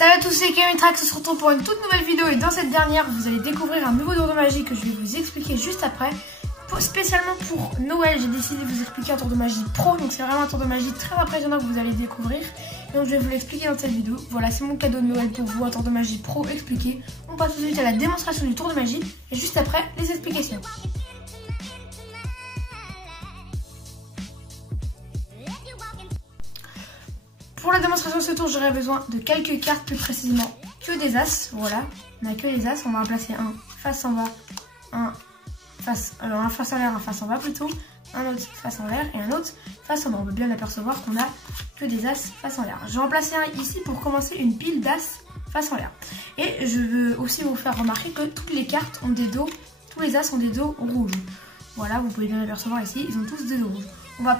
Salut à tous, c'est Kevin Trax, on se retrouve pour une toute nouvelle vidéo et dans cette dernière vous allez découvrir un nouveau tour de magie que je vais vous expliquer juste après. Spécialement pour Noël, j'ai décidé de vous expliquer un tour de magie pro, donc c'est vraiment un tour de magie très impressionnant que vous allez découvrir. Donc je vais vous l'expliquer dans cette vidéo. Voilà, c'est mon cadeau de Noël pour vous, un tour de magie pro expliqué. On passe tout de suite à la démonstration du tour de magie et juste après les explications. Pour la démonstration de ce tour, j'aurai besoin de quelques cartes, plus précisément que des as. Voilà, on n'a que les as, on va en placer un face en bas, un face en l'air, un face en bas plutôt, un autre face en l'air et un autre face en bas. On peut bien apercevoir qu'on a que des as face en l'air. Je vais en placer un ici pour commencer une pile d'as face en l'air. Et je veux aussi vous faire remarquer que toutes les cartes ont des dos, tous les as ont des dos rouges. Voilà, vous pouvez bien apercevoir ici, ils ont tous des dos rouges. On va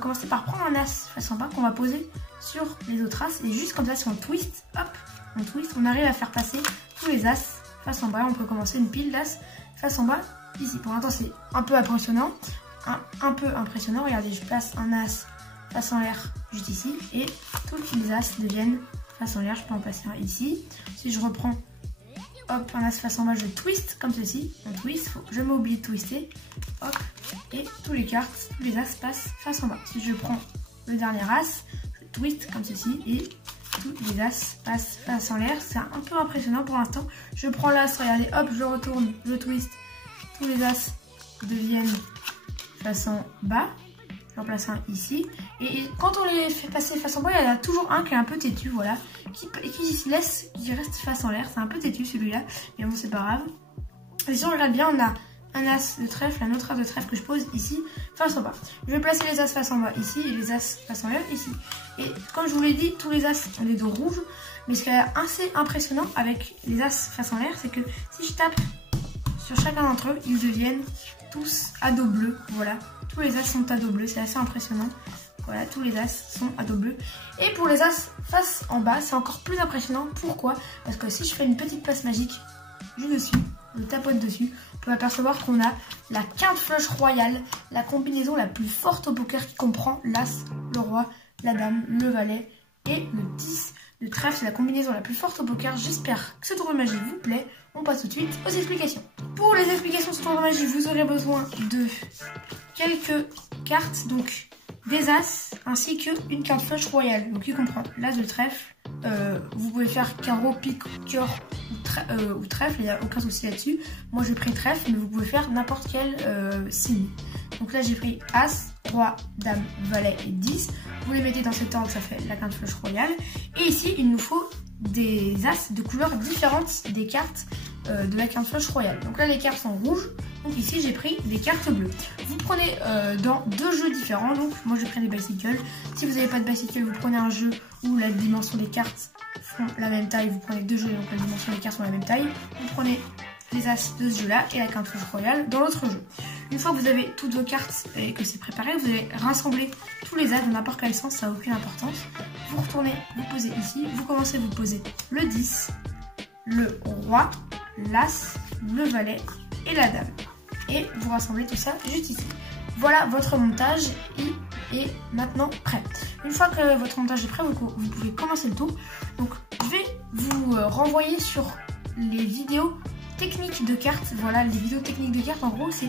commencer par prendre un as face en bas qu'on va poser sur les autres as et juste comme ça, si on twist, hop, on arrive à faire passer tous les as face en bas. On peut commencer une pile d'as face en bas ici. Pour l'instant, c'est un peu impressionnant, Regardez, je place un as face en l'air juste ici et toutes les as deviennent face en l'air. Je peux en placer un ici. Si je reprends, hop, un as face en bas, je twist comme ceci. On twist, je m'ai oublié de twister, hop, et tous les as passent face en bas. Si je prends le dernier as, je twist comme ceci et tous les as passent face en l'air. C'est un peu impressionnant pour l'instant. Je prends l'as, regardez, hop, je retourne, je twist, tous les as deviennent face en bas. J'en place un ici. Et quand on les fait passer face en bas, il y en a toujours un qui est un peu têtu, voilà, qui reste face en l'air. C'est un peu têtu celui-là, mais bon, c'est pas grave. Et si on regarde bien, on a un as de trèfle, un autre as de trèfle que je pose ici, face en bas. Je vais placer les as face en bas ici et les as face en l'air ici. Et comme je vous l'ai dit, tous les as ont des dos rouges. Mais ce qui est assez impressionnant avec les as face en l'air, c'est que si je tape sur chacun d'entre eux, ils deviennent tous à dos bleu. Voilà, tous les as sont à dos bleu, c'est assez impressionnant. Voilà, tous les as sont à dos bleu. Et pour les as face en bas, c'est encore plus impressionnant. Pourquoi? Parce que si je fais une petite passe magique juste dessus, je tapote dessus, on peut apercevoir qu'on a la quinte flush royale, la combinaison la plus forte au poker qui comprend l'as, le roi, la dame, le valet et le 10 de trèfle. C'est la combinaison la plus forte au poker. J'espère que ce tour de magie vous plaît. On passe tout de suite aux explications. Pour les explications de ce tour de magie, vous aurez besoin de quelques cartes, donc des as ainsi qu'une carte flush royale, donc qui comprend l'as de trèfle. Vous pouvez faire carreau, pique, cœur ou trèfle, il n'y a aucun souci là-dessus. Moi j'ai pris trèfle, mais vous pouvez faire n'importe quel signe. Donc là j'ai pris as, roi, dame, valet et 10. Vous les mettez dans cet ordre, ça fait la carte flush royale. Et ici il nous faut des as de couleurs différentes des cartes de la carte flush royale. Donc là les cartes sont rouges, donc ici j'ai pris des cartes bleues. Vous prenez dans deux jeux différents, donc moi j'ai pris des bicycles. Si vous n'avez pas de bicycle, vous prenez un jeu où la dimension des cartes font la même taille. Vous prenez deux jeux, donc la dimension des cartes sont la même taille. Vous prenez les as de ce jeu là et la carte flush royale dans l'autre jeu. Une fois que vous avez toutes vos cartes et que c'est préparé, vous allez rassembler tous les as dans n'importe quel sens, ça n'a aucune importance. Vous retournez, vous posez ici, vous commencez, vous posez le 10, le roi, l'as, le valet et la dame. Et vous rassemblez tout ça juste ici. Voilà, votre montage est maintenant prêt. Une fois que votre montage est prêt, vous pouvez commencer le tour. Donc je vais vous renvoyer sur les vidéos techniques de cartes. Voilà, les vidéos techniques de cartes, en gros, c'est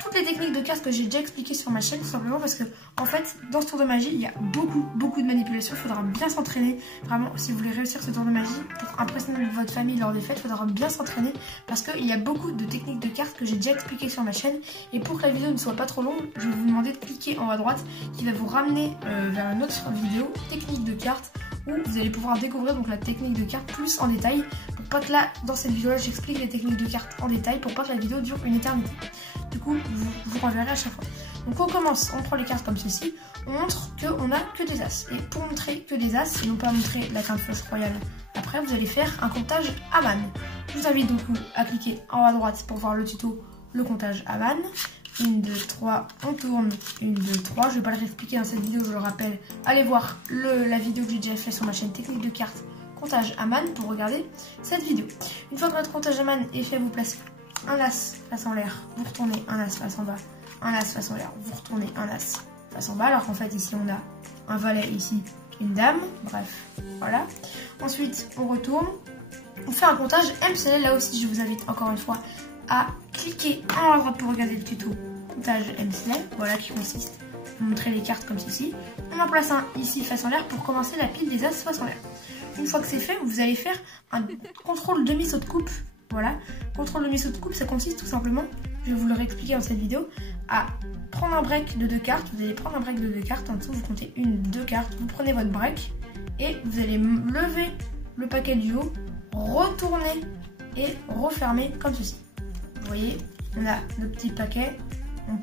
toutes les techniques de cartes que j'ai déjà expliquées sur ma chaîne, tout simplement parce que, en fait, dans ce tour de magie, il y a beaucoup de manipulations. Il faudra bien s'entraîner. Vraiment, si vous voulez réussir ce tour de magie, pour impressionner votre famille lors des fêtes, il faudra bien s'entraîner parce qu'il y a beaucoup de techniques de cartes que j'ai déjà expliquées sur ma chaîne. Et pour que la vidéo ne soit pas trop longue, je vais vous demander de cliquer en haut à droite qui va vous ramener vers une autre vidéo technique de cartes où vous allez pouvoir découvrir donc la technique de cartes plus en détail. Pour pas que là, dans cette vidéo là, j'explique les techniques de cartes en détail pour pas que la vidéo dure une éternité. Du coup, je vous renverrai à chaque fois. Donc on commence, on prend les cartes comme ceci, on montre qu'on a que des as. Et pour montrer que des as, et non pas montrer la carte flush royale après, vous allez faire un comptage à manne. Je vous invite donc à cliquer en haut à droite pour voir le tuto, le comptage à manne. 1, 2, 3, on tourne, 1, 2, 3. Je ne vais pas le réexpliquer dans cette vidéo, je le rappelle. Allez voir la vidéo que j'ai déjà fait sur ma chaîne technique de cartes, comptage à manne, pour regarder cette vidéo. Une fois que votre comptage à manne est fait, vous placez un as face en l'air, vous retournez un as face en bas, un as face en l'air, vous retournez un as face en bas, alors qu'en fait ici on a un valet ici, une dame, bref, voilà. Ensuite, on retourne, on fait un comptage MCL. Là aussi, je vous invite encore une fois à cliquer en haut à droite pour regarder le tuto comptage MCL, voilà, qui consiste à montrer les cartes comme ceci. On en place un ici face en l'air pour commencer la pile des as face en l'air. Une fois que c'est fait, vous allez faire un contrôle demi-saut de coupe. Voilà, contrôle demi-saut de coupe, ça consiste tout simplement, je vais vous le réexpliquer dans cette vidéo, à prendre un break de 2 cartes. Vous allez prendre un break de 2 cartes, en dessous vous comptez 1, 2 cartes, vous prenez votre break et vous allez lever le paquet du haut, retourner et refermer comme ceci. Vous voyez, on a le petit paquet, on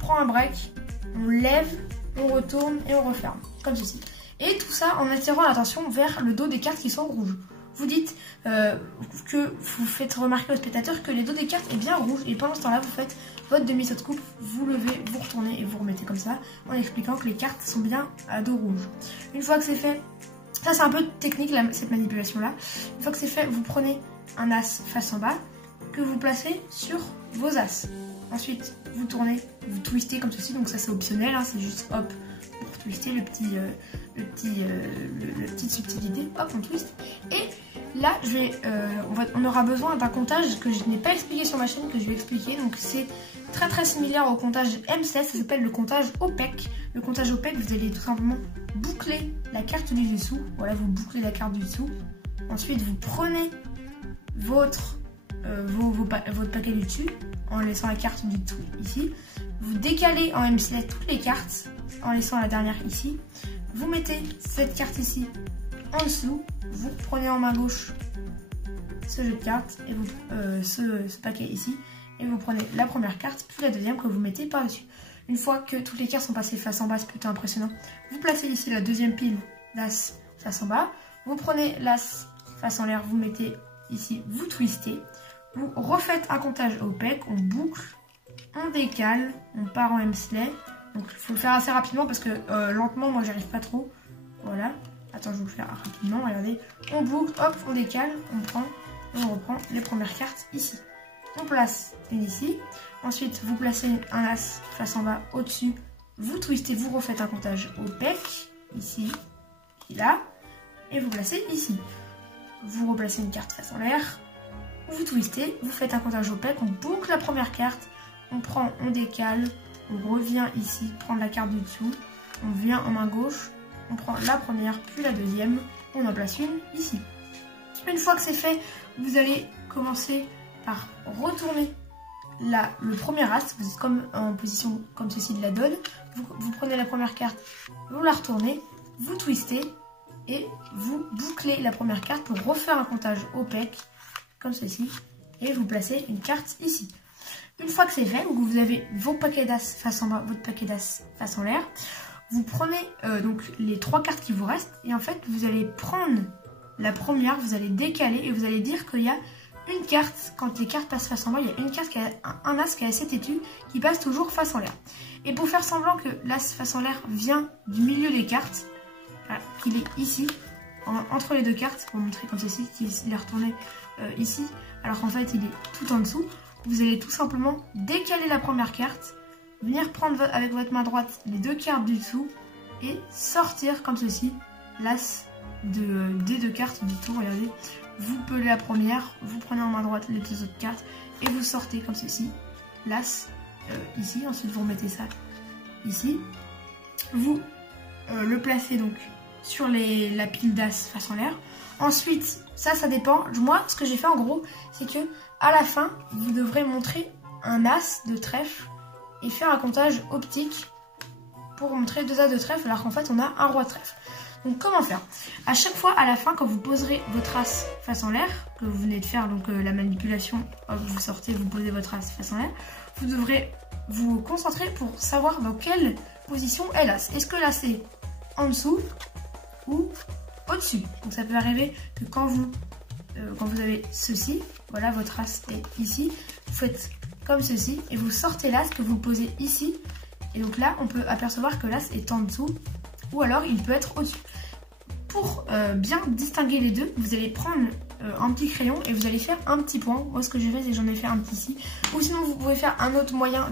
prend un break, on lève, on retourne et on referme, comme ceci. Et tout ça en attirant l'attention vers le dos des cartes qui sont rouges. Vous dites que vous faites remarquer au spectateur que les dos des cartes est bien rouge et pendant ce temps-là, vous faites votre demi-saut de coupe, vous levez, vous retournez et vous remettez comme ça en expliquant que les cartes sont bien à dos rouge. Une fois que c'est fait, ça c'est un peu technique cette manipulation-là. Une fois que c'est fait, vous prenez un as face en bas que vous placez sur vos as. Ensuite, vous tournez, vous twistez comme ceci, donc ça c'est optionnel, hein, c'est juste hop, pour twister la petite subtilité, hop on twist. Et là, on aura besoin d'un comptage que je n'ai pas expliqué sur ma chaîne, que je vais expliquer, donc c'est très similaire au comptage M16, ça s'appelle le comptage OPEC. Le comptage OPEC, vous allez tout simplement boucler la carte du dessous, voilà, vous bouclez la carte du dessous. Ensuite, vous prenez votre paquet du dessus en laissant la carte du dessous ici. Vous décalez en M16 toutes les cartes en laissant la dernière ici. Vous mettez cette carte ici en dessous. Vous prenez en main gauche ce jeu de cartes et vous, ce paquet ici. Et vous prenez la première carte puis la deuxième que vous mettez par-dessus. Une fois que toutes les cartes sont passées face en bas, c'est plutôt impressionnant. Vous placez ici la deuxième pile d'as face en bas. Vous prenez l'as face en l'air, vous mettez ici, vous twistez. Vous refaites un comptage OPEC, on boucle, on décale, on part en M-Slay. Donc il faut le faire assez rapidement parce que lentement, moi j'arrive pas trop. Voilà. Attends, je vais vous le faire rapidement, regardez. On boucle, hop, on décale, on prend, et on reprend les premières cartes ici. On place une ici. Ensuite, vous placez un as face en bas au-dessus. Vous twistez, vous refaites un comptage OPEC, ici, et là. Et vous placez ici. Vous replacez une carte face en l'air. Vous twistez, vous faites un comptage OPEC, on boucle la première carte, on prend, on décale, on revient ici, prendre la carte du dessous, on vient en main gauche, on prend la première, puis la deuxième, on en place une ici. Une fois que c'est fait, vous allez commencer par retourner le premier as, vous êtes comme en position comme ceci de la donne, vous prenez la première carte, vous la retournez, vous twistez et vous bouclez la première carte pour refaire un comptage OPEC comme ceci et vous placez une carte ici. Une fois que c'est fait, vous avez vos paquets d'as face en bas, votre paquet d'as face en l'air, vous prenez donc les 3 cartes qui vous restent et en fait vous allez prendre la première, vous allez décaler et vous allez dire qu'il y a une carte, quand les cartes passent face en bas, il y a une carte qui a un as qui est assez têtu qui passe toujours face en l'air. Et pour faire semblant que l'as face en l'air vient du milieu des cartes, voilà, qu'il est ici, entre les deux cartes, pour montrer comme ceci, qu'il est retourné ici, alors qu'en fait il est tout en dessous, vous allez tout simplement décaler la première carte, venir prendre avec votre main droite les 2 cartes du dessous et sortir comme ceci l'as des 2 cartes du tour. Regardez, vous pelez la première, vous prenez en main droite les 2 autres cartes et vous sortez comme ceci l'as ici. Ensuite vous remettez ça ici, vous le placez donc sur la pile d'as face en l'air. Ensuite, ça dépend. Moi, ce que j'ai fait en gros, c'est que à la fin, vous devrez montrer un as de trèfle et faire un comptage optique pour montrer 2 as de trèfle alors qu'en fait, on a un roi de trèfle. Donc, comment faire? À chaque fois, à la fin, quand vous poserez votre as face en l'air, que vous venez de faire, donc la manipulation, vous sortez, vous posez votre as face en l'air, vous devrez vous concentrer pour savoir dans quelle position est l'as. Est-ce que l'as est en dessous ou au-dessus? Donc ça peut arriver que quand vous avez ceci, voilà, votre as est ici, vous faites comme ceci et vous sortez l'as que vous posez ici. Et donc là, on peut apercevoir que l'as est en dessous ou alors il peut être au-dessus. Pour bien distinguer les deux, vous allez prendre un petit crayon et vous allez faire un petit point. Moi ce que j'ai fait c'est que j'en ai fait un petit ici. Ou sinon vous pouvez faire un autre moyen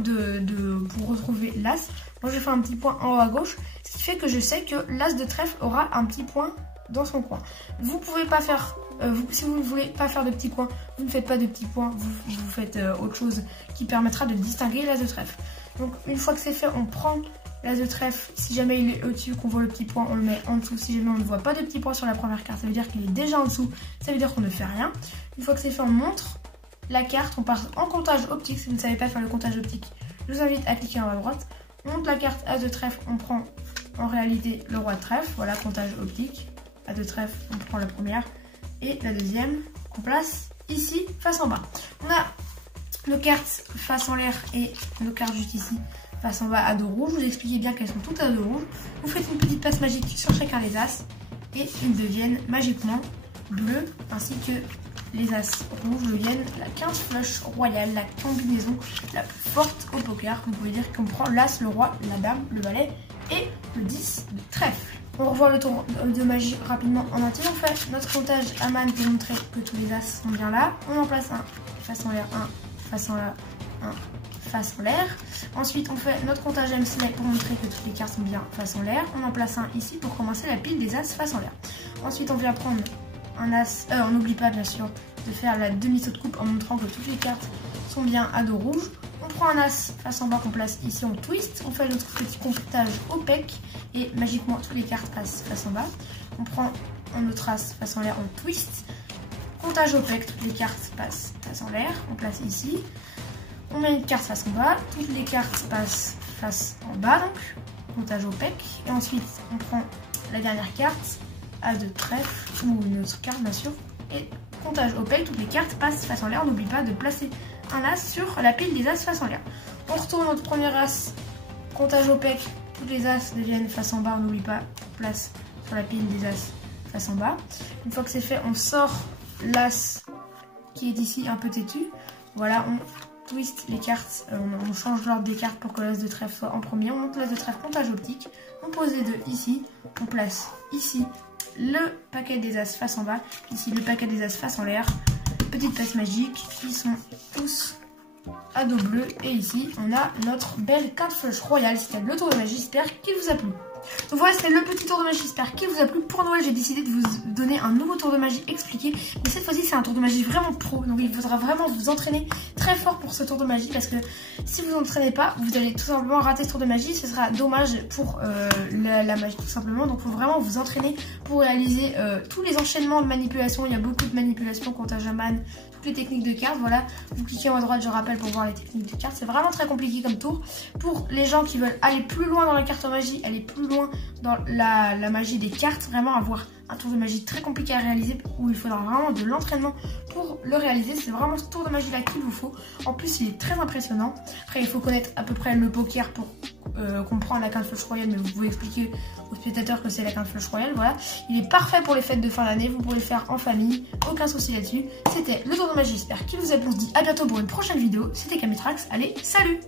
pour retrouver l'as. Moi j'ai fait un petit point en haut à gauche. Ce qui fait que je sais que l'as de trèfle aura un petit point dans son coin. Vous pouvez pas faire, si vous ne voulez pas faire de petits coins, vous ne faites pas de petits points, vous faites autre chose qui permettra de distinguer l'as de trèfle. Donc une fois que c'est fait, on prend l'as de trèfle, si jamais il est au-dessus, qu'on voit le petit point, on le met en dessous. Si jamais on ne voit pas de petit point sur la première carte, ça veut dire qu'il est déjà en dessous, ça veut dire qu'on ne fait rien. Une fois que c'est fait, on montre la carte, on passe en comptage optique. Si vous ne savez pas faire le comptage optique, je vous invite à cliquer en haut à droite. On monte la carte as de trèfle, on prend en réalité le roi de trèfle, voilà, comptage optique. As de trèfle, on prend la première et la deuxième qu'on place ici, face en bas. On a nos cartes face en l'air et nos cartes juste ici, face en bas à dos rouge. Vous expliquez bien qu'elles sont toutes à dos rouge. Vous faites une petite passe magique sur chacun des as et ils deviennent magiquement bleus, ainsi que les as rouges deviennent la 15 flush royale, la combinaison la plus forte au poker. Vous pouvez dire qu'on prend l'as, le roi, la dame, le valet et le 10 de trèfle. On revoit le tour de magie rapidement en entier. On fait notre comptage Aman pour montrer que tous les as sont bien là. On en place un face en l'air, un face en l'air, un face en l'air. Ensuite, on fait notre comptage MC pour montrer que toutes les cartes sont bien face en l'air. On en place un ici pour commencer la pile des as face en l'air. Ensuite, on vient prendre un as. On n'oublie pas bien sûr de faire la demi-saut de coupe en montrant que toutes les cartes sont bien à dos rouge. On prend un as face en bas qu'on place ici, on twist. On fait notre petit comptage opaque et magiquement toutes les cartes passent face en bas. On prend un autre as face en l'air, on twist. Comptage opaque, toutes les cartes passent face en l'air. On place ici. On met une carte face en bas. Toutes les cartes passent face en bas, donc comptage opaque. Et ensuite, on prend la dernière carte, as de trèfle ou une autre carte bien sûr. Et comptage opaque, toutes les cartes passent face en l'air. On n'oublie pas de placer un as sur la pile des as face en l'air. On retourne notre premier as, comptage opaque, toutes les as deviennent face en bas, on n'oublie pas, on place sur la pile des as face en bas. Une fois que c'est fait, on sort l'as qui est ici un peu têtu. Voilà, on twist les cartes, on change l'ordre des cartes pour que l'as de trèfle soit en premier. On monte l'as de trèfle, comptage optique, on pose les deux ici, on place ici le paquet des as face en bas, ici le paquet des as face en l'air. Petite passe magique, qui sont tous à dos bleu. Et ici, on a notre belle carte flush royale. C'était le tour de magie, j'espère qu'il vous a plu. Donc voilà, c'était le petit tour de magie, j'espère qu'il vous a plu. Pour Noël, j'ai décidé de vous donner un nouveau tour de magie expliqué. Mais cette fois-ci, c'est un tour de magie vraiment pro. Donc il faudra vraiment vous entraîner très fort pour ce tour de magie. Parce que si vous n'entraînez pas, vous allez tout simplement rater ce tour de magie. Ce sera dommage pour la magie tout simplement. Donc il faut vraiment vous entraîner pour réaliser tous les enchaînements de manipulation. Il y a beaucoup de manipulations, comptage à man, toutes les techniques de cartes. Voilà, vous cliquez en haut à droite, je rappelle, pour voir les techniques de cartes. C'est vraiment très compliqué comme tour. Pour les gens qui veulent aller plus loin dans la carte magie, aller plus loin dans la magie des cartes, vraiment avoir un tour de magie très compliqué à réaliser où il faudra vraiment de l'entraînement pour le réaliser. C'est vraiment ce tour de magie là qu'il vous faut. En plus, il est très impressionnant. Après, il faut connaître à peu près le poker pour comprendre la carte flush royale, mais vous pouvez expliquer aux spectateurs que c'est la carte flush royale. Voilà, il est parfait pour les fêtes de fin d'année. Vous pouvez le faire en famille, aucun souci là-dessus. C'était le tour de magie, j'espère qu'il vous a plu. On se dit à bientôt pour une prochaine vidéo. C'était Kamitrax. Allez, salut!